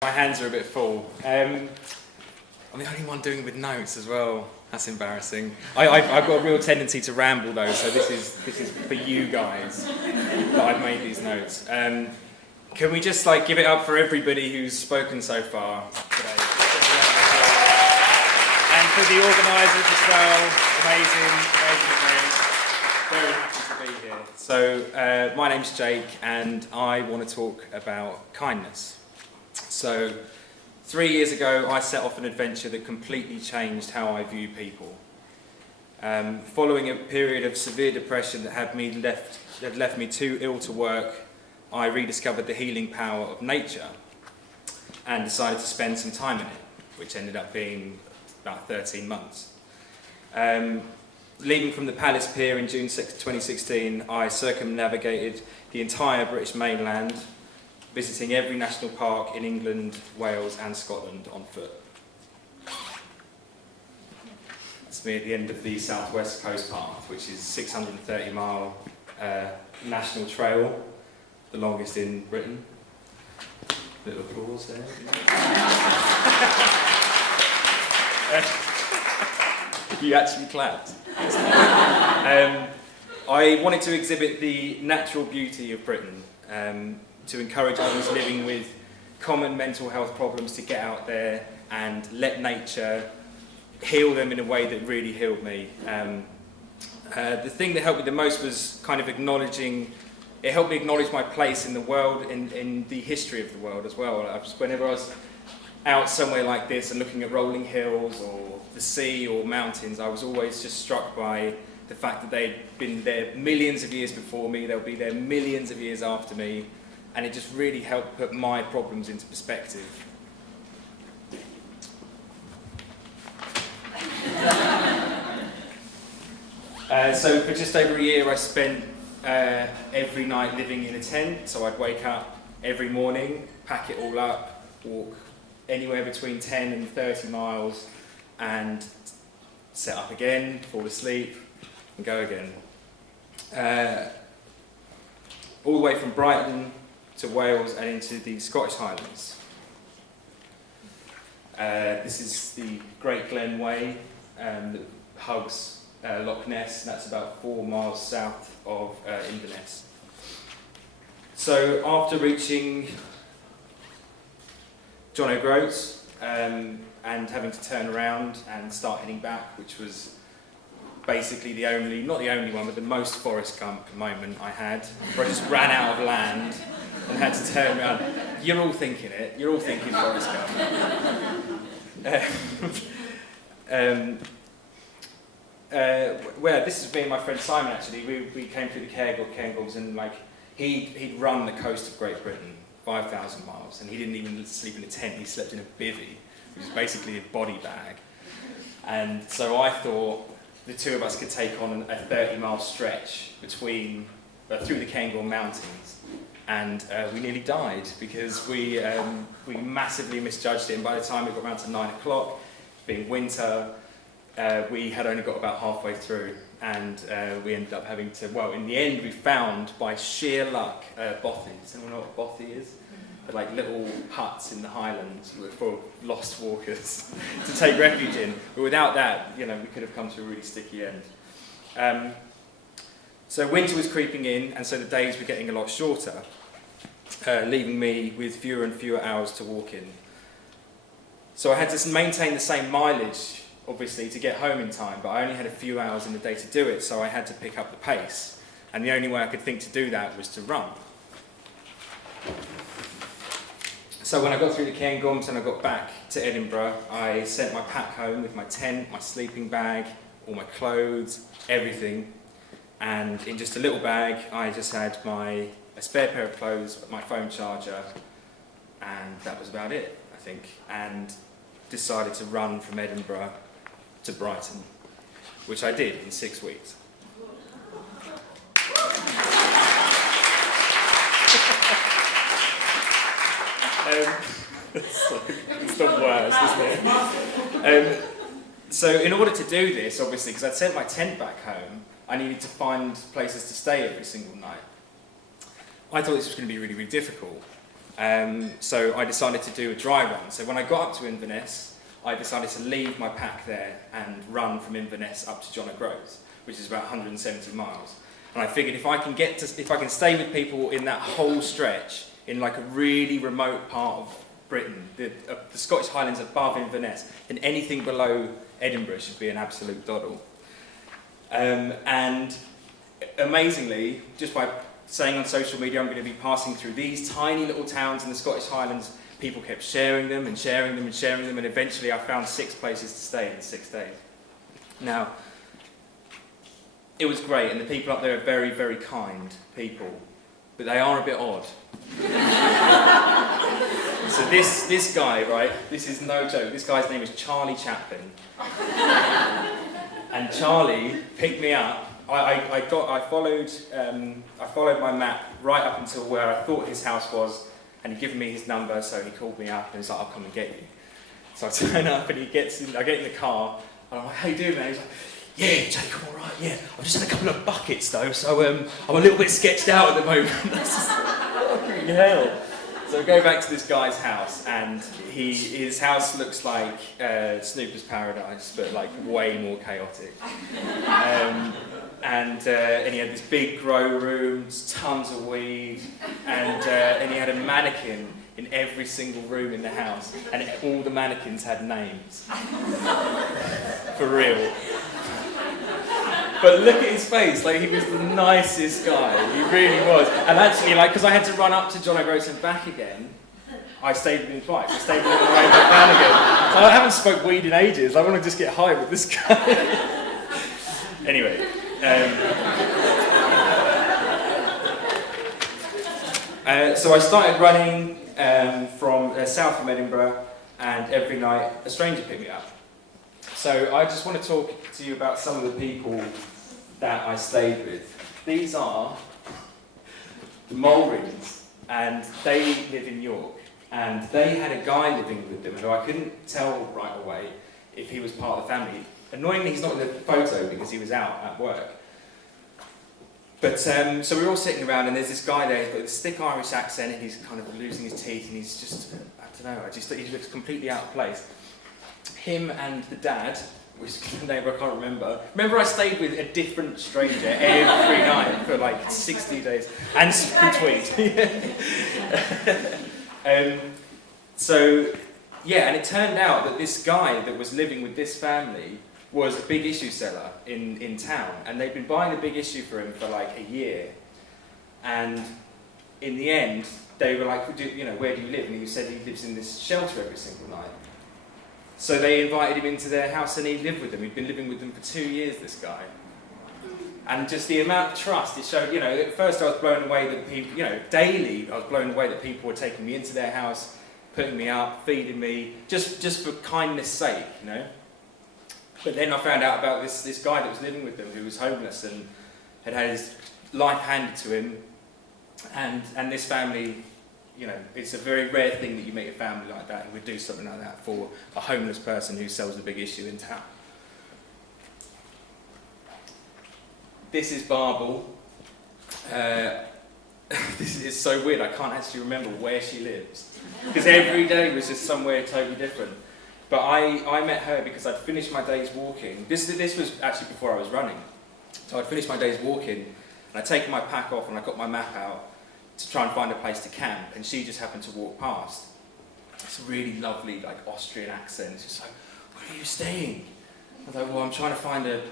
My hands are a bit full. I'm the only one doing it with notes as well. That's embarrassing. I've got a real tendency to ramble though, so this is for you guys that I've made these notes. Can we just give it up for everybody who's spoken so far today? And for the organisers as well, amazing event. Very happy to be here. So my name's Jake, and I want to talk about kindness. So 3 years ago, I set off an adventure that completely changed how I view people. Following a period of severe depression that had left me too ill to work, I rediscovered the healing power of nature and decided to spend some time in it, which ended up being about 13 months. Leaving from the Palace Pier in June 2016, I circumnavigated the entire British mainland, visiting every national park in England, Wales and Scotland on foot. That's me at the end of the South West Coast Path, which is a 630-mile national trail, the longest in Britain. Little applause there. You actually clapped. I wanted to exhibit the natural beauty of Britain, to encourage others living with common mental health problems to get out there and let nature heal them in a way that really healed me. The thing that helped me the most was kind of it helped me acknowledge my place in the world, in the history of the world as well. Whenever I was out somewhere like this and looking at rolling hills or the sea or mountains, I was always just struck by the fact that they'd been there millions of years before me, they'll be there millions of years after me, and it just really helped put my problems into perspective. So for just over a year I spent every night living in a tent, so I'd wake up every morning, pack it all up, walk anywhere between 10 and 30 miles and set up again, fall asleep and go again. All the way from Brighton to Wales and into the Scottish Highlands. This is the Great Glen Way that hugs Loch Ness, and that's about 4 miles south of Inverness. So after reaching John O'Groats and having to turn around and start heading back, which was basically not the only one, but the most Forrest Gump moment I had, where I just ran out of land and had to turn around. You're all thinking it. You're all thinking Forrest Gump. Well, this is me and my friend Simon actually. We came through the Cairngorms and he'd run the coast of Great Britain, 5,000 miles, and he didn't even sleep in a tent. He slept in a bivvy, which is basically a body bag. And so I thought the two of us could take on a 30-mile stretch through the Cairngorm Mountains. And we nearly died because we massively misjudged it, and by the time it got around to 9 o'clock, being winter, we had only got about halfway through, and we ended up having to, in the end we found, by sheer luck, bothy. Does anyone know what bothy is? They're little huts in the Highlands for lost walkers to take refuge in. But without that, we could have come to a really sticky end. So winter was creeping in, and so the days were getting a lot shorter, leaving me with fewer and fewer hours to walk in. So I had to maintain the same mileage, obviously, to get home in time, but I only had a few hours in the day to do it, so I had to pick up the pace. And the only way I could think to do that was to run. So when I got through the Cairngorms and I got back to Edinburgh, I sent my pack home with my tent, my sleeping bag, all my clothes, everything. And in just a little bag, I just had a spare pair of clothes, my phone charger, and that was about it, I think. And decided to run from Edinburgh to Brighton, which I did in 6 weeks. It's the worst, isn't it? So in order to do this, obviously, because I'd sent my tent back home, I needed to find places to stay every single night. I thought this was going to be really, really difficult. So I decided to do a dry run. So when I got up to Inverness, I decided to leave my pack there and run from Inverness up to John O'Groats, which is about 170 miles. And I figured if I can stay with people in that whole stretch, in like a really remote part of Britain, the Scottish Highlands above Inverness, then anything below Edinburgh should be an absolute doddle. And amazingly, just by saying on social media I'm going to be passing through these tiny little towns in the Scottish Highlands, people kept sharing them and sharing them and sharing them, and eventually I found 6 places to stay in 6 days. Now, it was great, and the people up there are very, very kind people, but they are a bit odd. So this guy, right, this is no joke, this guy's name is Charlie Chaplin. And Charlie picked me up. I followed my map right up until where I thought his house was, and he'd given me his number, so he called me up and he's like, I'll come and get you. So I turn up and I get in the car, and I'm like, how you doing, man? He's like, yeah, Jake, I'm all right, yeah. I've just had a couple of buckets though, so I'm a little bit sketched out at the moment. That's just fucking hell. So I go back to this guy's house, and his house looks like Snooper's Paradise, but like way more chaotic. And he had this big grow room, tons of weed, and he had a mannequin in every single room in the house, and all the mannequins had names. For real. But look at his face, like he was the nicest guy, he really was. And actually, like, because I had to run up to John O'Groats and back again, I stayed with him twice. I stayed with him on the way back down again. So I haven't smoked weed in ages, I want to just get high with this guy. Anyway. So I started running from south from Edinburgh, and every night a stranger picked me up. So I just want to talk to you about some of the people that I stayed with. These are the Mulrings, and they live in York. And they had a guy living with them who I couldn't tell right away if he was part of the family. Annoyingly, he's not in the photo because he was out at work. But so we were all sitting around, and there's this guy there, he's got this thick Irish accent, and he's kind of losing his teeth, and he's just, I don't know, he looks completely out of place. Him and the dad, which is the name I can't remember. Remember I stayed with a different stranger every night for like 60 days, and tweet. So, yeah, and it turned out that this guy that was living with this family was a big issue seller in town, and they'd been buying a big issue for him for like a year. And in the end, they were like, where do you live? And he said he lives in this shelter every single night. So they invited him into their house, and he lived with them. He'd been living with them for 2 years, this guy. And just the amount of trust it showed, at first I was blown away that people, daily I was blown away that people were taking me into their house, putting me up, feeding me, just for kindness' sake, But then I found out about this guy that was living with them, who was homeless and had had his life handed to him. And this family, it's a very rare thing that you meet a family like that and would do something like that for a homeless person who sells a big issue in town. This is Barbel. This is so weird, I can't actually remember where she lives. Because every day was just somewhere totally different. But I met her because I'd finished my day's walking. This was actually before I was running. So I'd finished my day's walking, and I'd taken my pack off, and I got my map out to try and find a place to camp, and she just happened to walk past. It's a really lovely, like, Austrian accent. It's just like, where are you staying? I was like, well, I'm trying to find a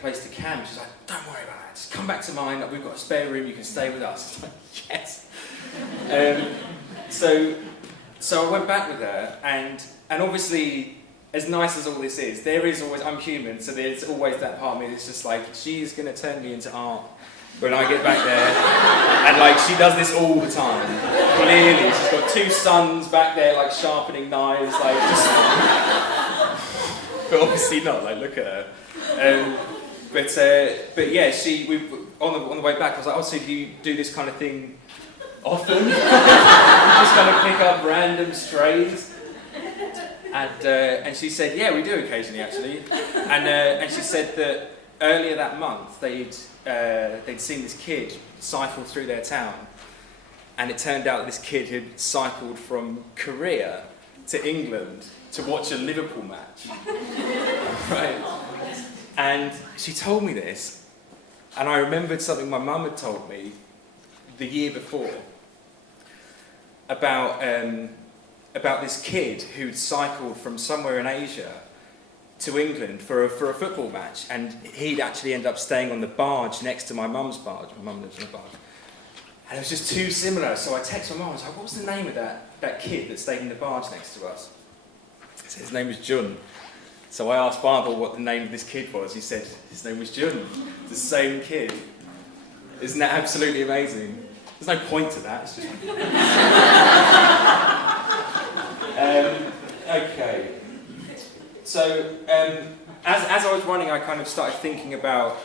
place to camp. She's like, don't worry about it, just come back to mine, we've got a spare room, you can stay with us. It's like, yes. So I went back with her, and obviously, as nice as all this is, there is always, I'm human, so there's always that part of me that's just like, she's going to turn me into art when I get back there. And like, she does this all the time. Clearly, she's got 2 sons back there, like, sharpening knives, like, just... But obviously not, like, look at her. But yeah, on the way back, I was like, oh, so do you do this kind of thing often? Just kind of pick up random strays? And she said, yeah, we do occasionally, actually. And she said that earlier that month, they'd seen this kid cycle through their town, and it turned out that this kid had cycled from Korea to England to watch a Liverpool match. Right? And she told me this, and I remembered something my mum had told me the year before about this kid who'd cycled from somewhere in Asia to England for a football match, and he'd actually end up staying on the barge next to my mum's barge. My mum lives on a barge. And it was just too similar, so I texted my mum, I was like, what was the name of that kid that stayed in the barge next to us? I said, his name was Jun. So I asked Barbara what the name of this kid was. He said, his name was Jun. The same kid. Isn't that absolutely amazing? There's no point to that, it's just... Okay. So, as I was running, I kind of started thinking about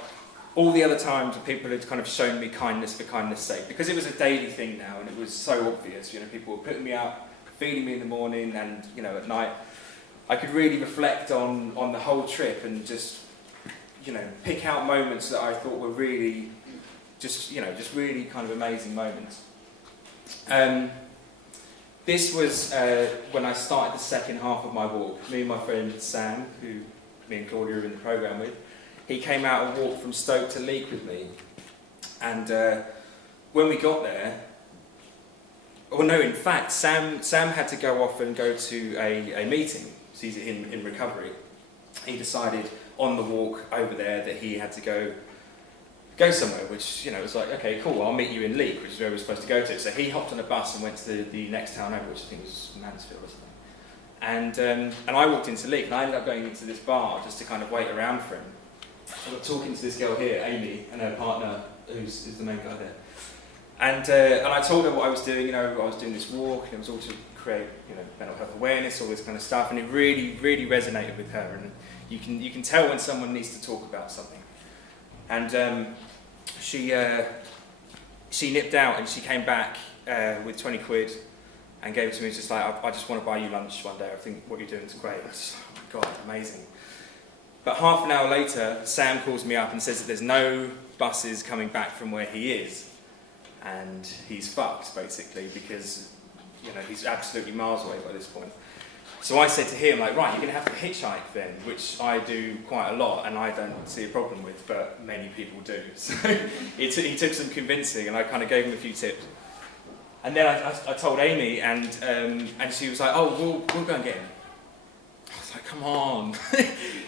all the other times when people had kind of shown me kindness for kindness' sake, because it was a daily thing now, and it was so obvious. You know, people were putting me up, feeding me in the morning, and you know, at night, I could really reflect on the whole trip and just, you know, pick out moments that I thought were really, just really kind of amazing moments. This was when I started the second half of my walk. Me and my friend Sam, who me and Claudia were in the programme with, he came out and walked from Stoke to Leek with me. And when we got there, in fact, Sam had to go off and go to a meeting. So he's in recovery. He decided on the walk over there that he had to go somewhere, which, you know, was like, okay, cool, I'll meet you in Leek, which is where we were supposed to go to. So he hopped on a bus and went to the next town over, which I think was Mansfield or something. And I walked into Leek, and I ended up going into this bar just to kind of wait around for him. I got talking to this girl here, Amy, and her partner, who's the main guy there. And I told her what I was doing. You know, I was doing this walk, and it was all to create, you know, mental health awareness, all this kind of stuff, and it really, really resonated with her. And you can tell when someone needs to talk about something. And she nipped out, and she came back with 20 quid and gave it to me. Just like, I just want to buy you lunch one day. I think what you're doing is great. I just, oh my God, amazing. But half an hour later, Sam calls me up and says that there's no buses coming back from where he is. And he's fucked, basically, because, you know, he's absolutely miles away by this point. So I said to him, like, right, you're going to have to hitchhike then, which I do quite a lot, and I don't see a problem with, but many people do. So he took some convincing, and I kind of gave him a few tips. And then I told Amy, and she was like, oh, we'll go and get him. I was like, come on,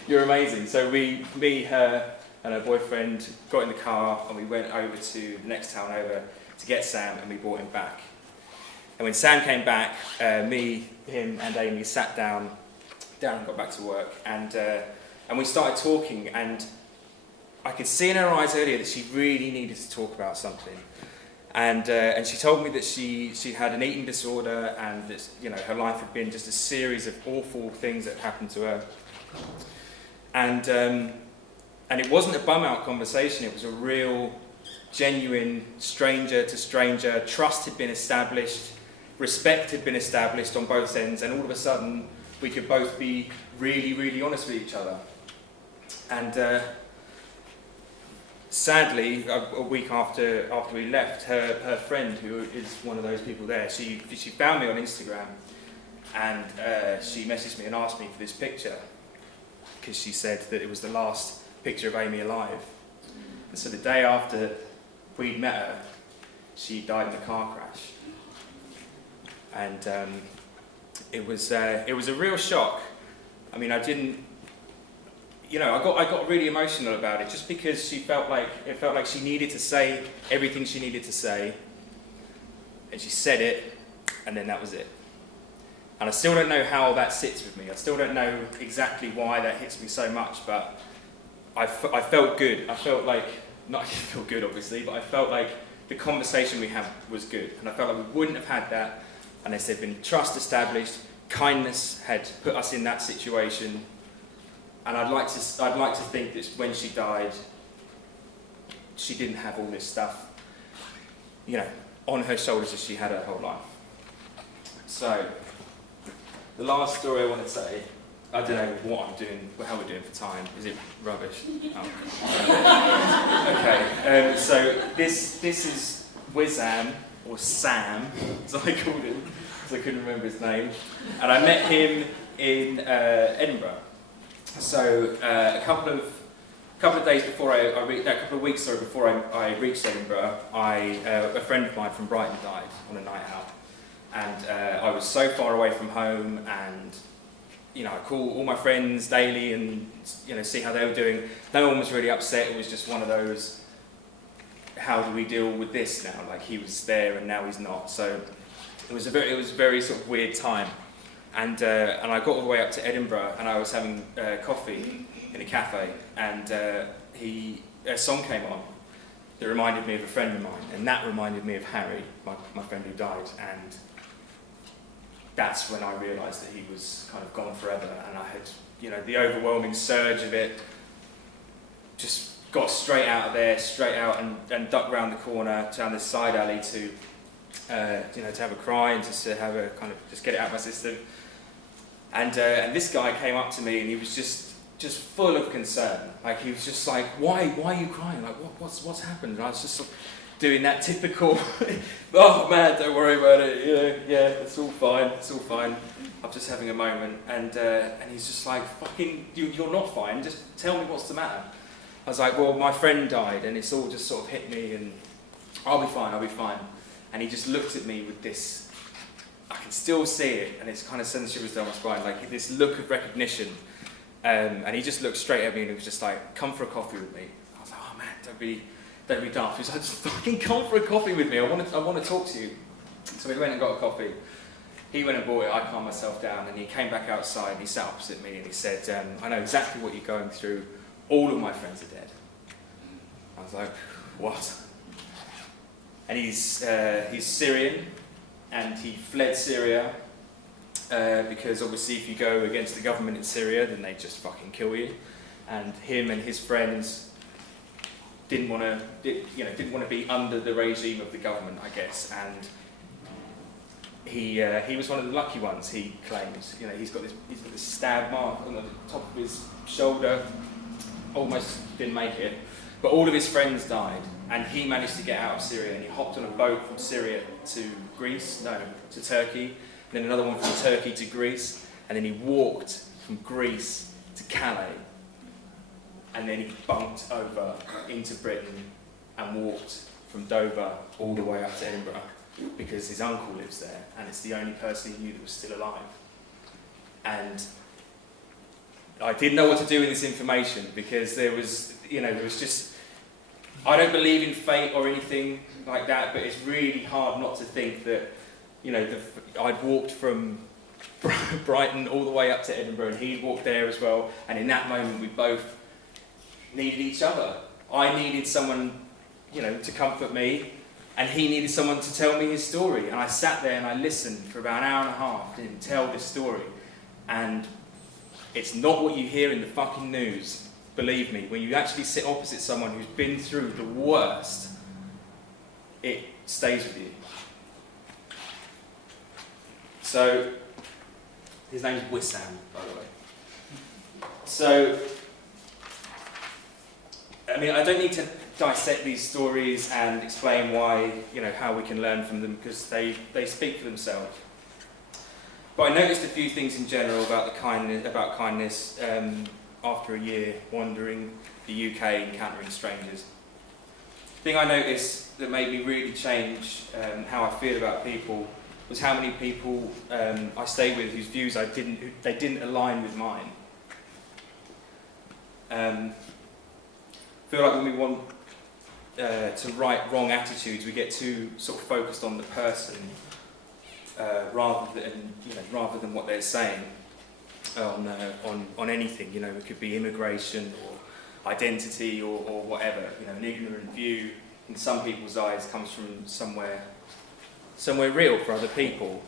you're amazing. So me, her, and her boyfriend got in the car, and we went over to the next town over to get Sam, and we brought him back. And when Sam came back, me, him, and Amy sat down and got back to work, and we started talking, and I could see in her eyes earlier that she really needed to talk about something. And she told me that she had an eating disorder, and that, you know, her life had been just a series of awful things that happened to her. And it wasn't a bum-out conversation, it was a real, genuine, stranger to stranger. Trust had been established, respect had been established on both ends, and all of a sudden we could both be really, really honest with each other. And sadly, a week after we left, her friend, who is one of those people there, she found me on Instagram, and she messaged me and asked me for this picture, because she said that it was the last picture of Amy alive. And so the day after we'd met her, she died in a car crash. And it was a real shock. I mean, I got really emotional about it, just because it felt like she needed to say everything she needed to say, and she said it, and then that was it. And I still don't know how that sits with me. I still don't know exactly why that hits me so much, but I felt good. I felt like, not I feel good obviously, but I felt like the conversation we had was good, and I felt like we wouldn't have had that unless there'd been trust established, kindness had put us in that situation. And I'd like to think that when she died, she didn't have all this stuff, you know, on her shoulders as she had her whole life. So, the last story I want to say, I don't know what I'm doing, how we're doing for time. Is it rubbish? Oh. Okay. So this is Wizam, or Sam, as I called him, because I couldn't remember his name. And I met him in Edinburgh. So a couple of days before a couple of weeks before I reached Edinburgh, a friend of mine from Brighton died on a night out, and I was so far away from home, and I call all my friends daily and see how they were doing. No one was really upset. It was just one of those, how do we deal with this now? Like, he was there and now he's not. So it was a very sort of weird time. And I got all the way up to Edinburgh, and I was having coffee in a cafe, and a song came on that reminded me of a friend of mine, and that reminded me of Harry, my friend who died, and that's when I realised that he was kind of gone forever, and I had, the overwhelming surge of it, just got straight out and ducked round the corner down this side alley to have a cry and just to have a kind of just get it out of my system. And this guy came up to me, and he was just full of concern. Like, he was just like, why are you crying? Like, what's happened? And I was just sort of doing that typical, oh man, don't worry about it. Yeah, it's all fine. I'm just having a moment. And he's just like, fucking, you're not fine. Just tell me what's the matter. I was like, well, my friend died, and it's all just sort of hit me, and I'll be fine. And he just looked at me with this, I can still see it, and it's kind of sends shivers down my spine, like this look of recognition. And he just looked straight at me, and he was just like, come for a coffee with me. I was like, oh man, don't be daft. He was like, just fucking come for a coffee with me. I want to talk to you. So we went and got a coffee. He went and bought it. I calmed myself down, and he came back outside, and he sat opposite me, and he said, I know exactly what you're going through. All of my friends are dead. I was like, what? And he's Syrian, and he fled Syria because obviously if you go against the government in Syria, then they just fucking kill you. And him and his friends didn't want to be under the regime of the government, I guess. And he was one of the lucky ones. He claims, he's got this stab mark on the top of his shoulder. Almost didn't make it, but all of his friends died, and he managed to get out of Syria, and he hopped on a boat from Syria to Turkey, and then another one from Turkey to Greece, and then he walked from Greece to Calais, and then he bumped over into Britain and walked from Dover all the way up to Edinburgh, because his uncle lives there, and it's the only person he knew that was still alive. And I didn't know what to do with this information, because there was just, I don't believe in fate or anything like that, but it's really hard not to think that, I'd walked from Brighton all the way up to Edinburgh, and he'd walked there as well, and in that moment we both needed each other. I needed someone, to comfort me, and he needed someone to tell me his story, and I sat there and I listened for about an hour and a half to him tell this story, and it's not what you hear in the fucking news, believe me. When you actually sit opposite someone who's been through the worst, it stays with you. So, his name's Wissam, by the way. So, I don't need to dissect these stories and explain why, how we can learn from them, because they speak for themselves. But I noticed a few things in general about kindness after a year wandering the UK, encountering strangers. The thing I noticed that made me really change how I feel about people was how many people I stayed with whose views they didn't align with mine. I feel like when we want to right wrong attitudes, we get too sort of focused on the person rather than what they're saying on anything. It could be immigration or identity or whatever. An ignorant view in some people's eyes comes from somewhere real for other people.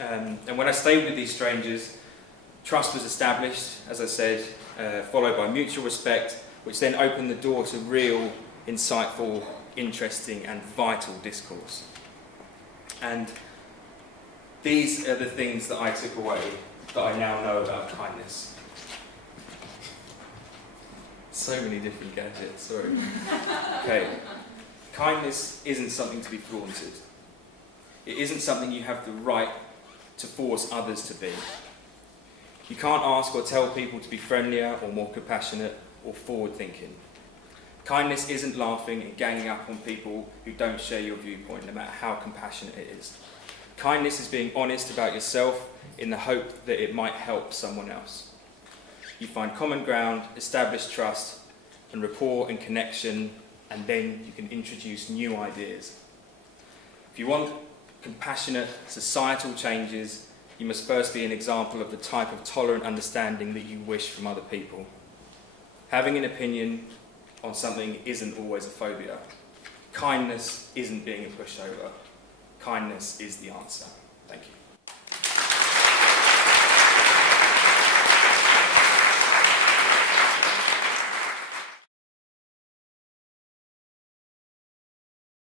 And when I stayed with these strangers, trust was established, as I said, followed by mutual respect, which then opened the door to real, insightful, interesting and vital discourse. And these are the things that I took away that I now know about kindness. So many different gadgets, sorry. Okay. Kindness isn't something to be flaunted. It isn't something you have the right to force others to be. You can't ask or tell people to be friendlier or more compassionate or forward-thinking. Kindness isn't laughing and ganging up on people who don't share your viewpoint, no matter how compassionate it is. Kindness is being honest about yourself in the hope that it might help someone else. You find common ground, establish trust and rapport and connection, and then you can introduce new ideas. If you want compassionate societal changes, you must first be an example of the type of tolerant understanding that you wish from other people. Having an opinion on something isn't always a phobia. Kindness isn't being a pushover. Kindness is the answer. Thank you.